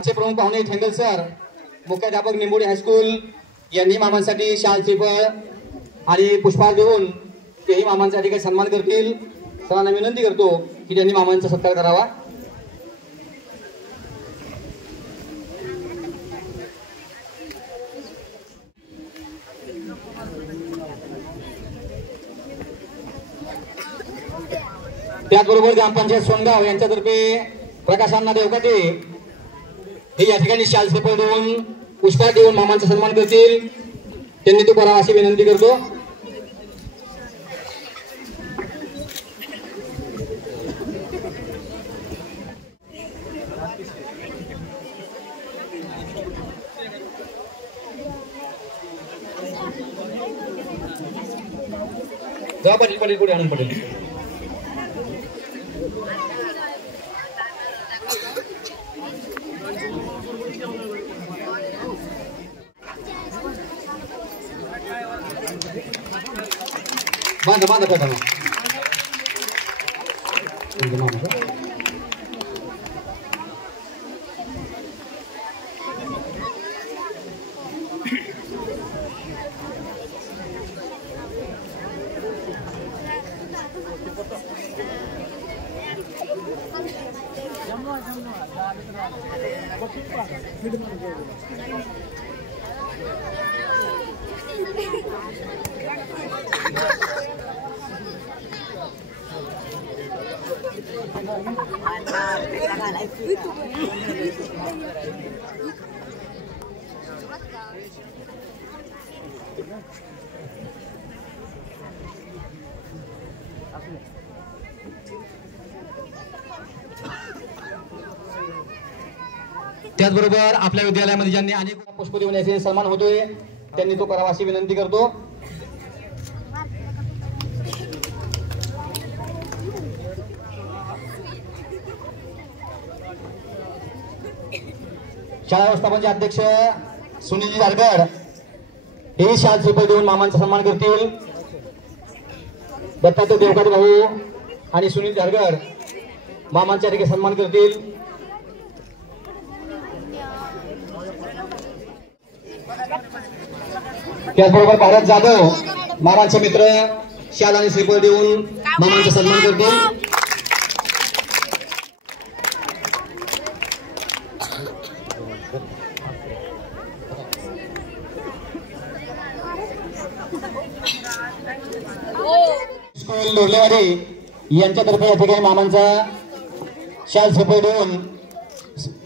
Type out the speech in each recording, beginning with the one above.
प्रमुख पाहुणे ठेंगल सर, मुख्याध्यापक निंबोडी हायस्कूल यांनी मामांसाठी शाल श्रीफळ आणि पुष्पहार देऊन तेही मामांसाठी काही सन्मान करतील। सर्वांना विनंती करतो की त्यांनी मामांचा सत्कार करावा। त्याचबरोबर ग्रामपंचायत सोनगाव यांच्यातर्फे प्रकाशांना देवकाते हे या ठिकाणी शाल श्रीफळ देऊन पुष्पहार देऊन मामांचा सन्मान करतील। त्यांनी तो करावा अशी विनंती करतो। पटेल पुढे आणून पटेल बांधा पटाला त्याचबरोबर आपल्या विद्यालयामध्ये ज्यांनी अनेक पुष्प देऊन याचे सन्मान होतोय त्यांनी तो करावा अशी विनंती करतो। शाळा व्यवस्थापनाचे अध्यक्ष सुनीलजी झारगड हे शाल श्रीफळ देऊन मामांचा सन्मान करतील। दत्तात्रय देवकाते भाऊ आणि सुनील झारगड मामांच्या ठिकाणी सन्मान करतील। त्याचबरोबर भारत जाधव मामांचे मित्र शाल आणि श्रीफळ देऊन मामांचा सन्मान करतील। स्कूल लोरलेवाडी यांच्यातर्फे या ठिकाणी मामांचा शाल श्रीफळ देऊन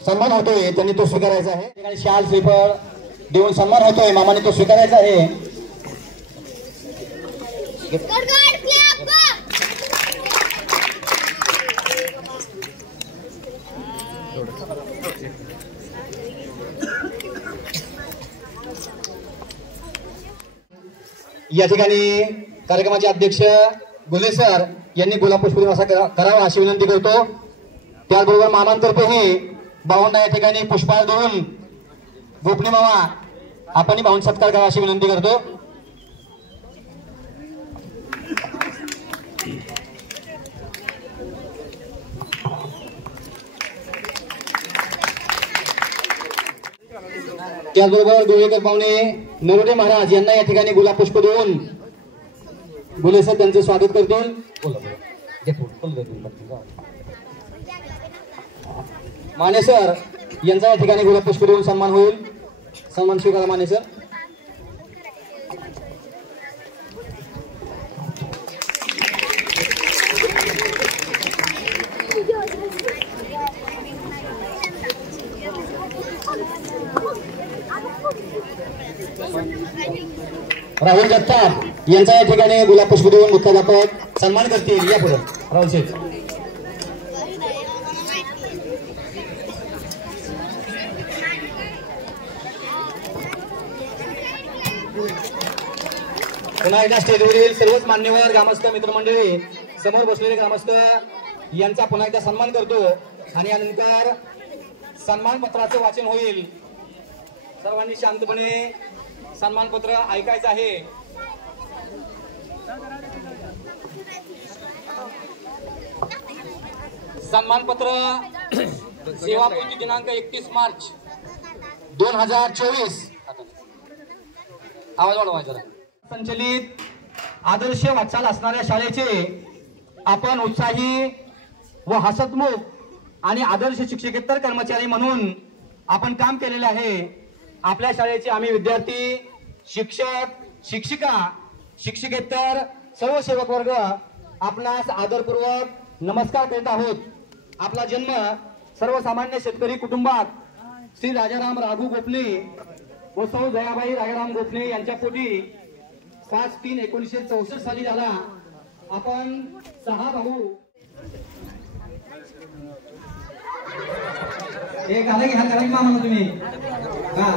सन्मान होतोय त्यांनी तो स्वीकारायचा आहे। ठिकाणी शाल श्रीफळ देऊन सन्मान होतोय मामाने तो स्वीकारायचा आहे। या ठिकाणी कार्यक्रमाचे अध्यक्ष गुले सर यांनी गुलाब पुष्प देऊन असा करावा अशी विनंती करतो। त्याचबरोबर मामांतर्फेही भाऊंना या ठिकाणी पुष्पहार देऊन गोपनी मामा आपण भाऊन सत्कार करावा अशी विनंती करतो। त्याचबरोबर गोळेकर पाहुणे नरोडे महाराज यांना या ठिकाणी गुलाब पुष्प देऊन गुले सर त्यांचे स्वागत करतील। माने सर यांचा या ठिकाणी गुलाब पुष्प देऊन सन्मान होईल। सन्मान स्वीकारा माने सर। राहुल जगताप यांचा या ठिकाणी गुलाब पुष्प देऊन मुख्याध्यापक सन्मान करतील। या पुढे राहुल शेठ पुन्हा एकदा स्टेजवरील सर्वच मान्यवर ग्रामस्थ मित्रमंडळी समोर बसलेले ग्रामस्थ यांचा पुन्हा एकदा सन्मान करतो आणि यानंतर सन्मान पत्राचं वाचन होईल। सर्वांनी शांतपणे सन्मान पत्र ऐकायचं आहे। सन्मानपत्र सेवापूर्ती दिनांक 31 मार्च 2024 आवाज वाढवायचा संचलित आदर्श वाटचाल असणाऱ्या शाळेचे आपण उत्साही व हसतमुख आणि आदर्श शिक्षकेतर कर्मचारी म्हणून आपण काम केलेले आहे। आपल्या शाळेचे आम्ही विद्यार्थी, शिक्षक, शिक्षिका, शिक्षकेतर सर्व सेवक वर्ग आपणास आदरपूर्वक नमस्कार करीत आहोत। आपला जन्म सर्वसामान्य शेतकरी कुटुंबात श्री राजाराम राघू गोपने व सौ जयाबाई राजाराम गोपने यांच्या पोटी 5/3/1964 साली झाला। आपण 6 भाऊ एक आले की हात करायची मामा तुम्ही हा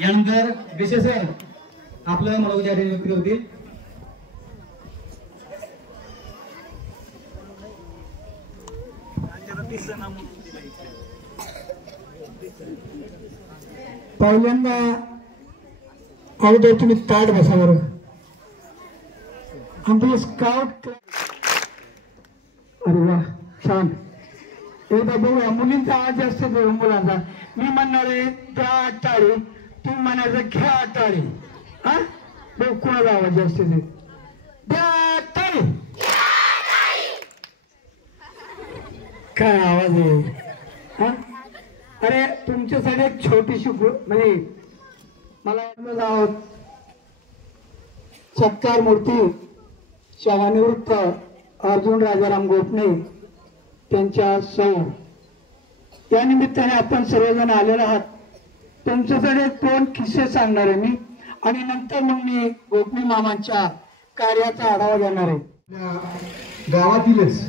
यानंतर विशेष आपलं मला उद्या व्यक्ती होतील। पहिल्यांदा अगोदर तुम्ही ताट बसा बरं। आमचे स्काउट अरे वा छान एकदा बघूया मुलींचा आवाज जास्त देऊ मुलांचा। मी म्हणणार आहे त्या टाळी तुम्ही म्हणायचं घ्या टाळी हा बघ कोणाचा आवाज जास्त दे द्या टाळी काय आवाज आहे हा। अरे तुमच्यासाठी एक छोटीशी म्हणजे मला सत्कार मूर्ती सेवानिवृत्त अर्जुन राजाराम गोपने त्यांच्या सौ या निमित्ताने आपण सर्वजण आलेले आहात। तुमच्यासाठी 2 किस्से सांगणार आहे मी आणि नंतर मग मी गोपने मामांच्या कार्याचा आढावा घेणार आहे। गावातीलच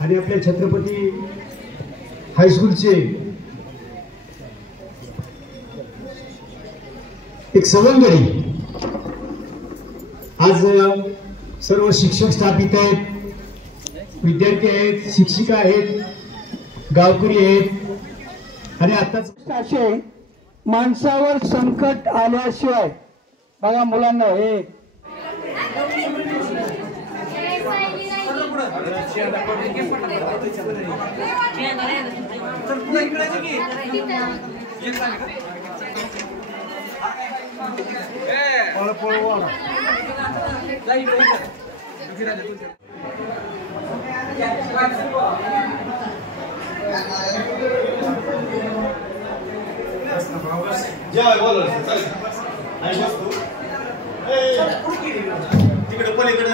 आणि आपल्या छत्रपती हायस्कूलचे एक सवंगडी आज सर्व शिक्षक स्टाफ इथे आहेत, विद्यार्थी आहेत, शिक्षिका आहेत, गावकरी आहेत आणि आताच असे माणसावर संकट आल्याशिवाय बघा मुलांना हे तिकडे पलीकडे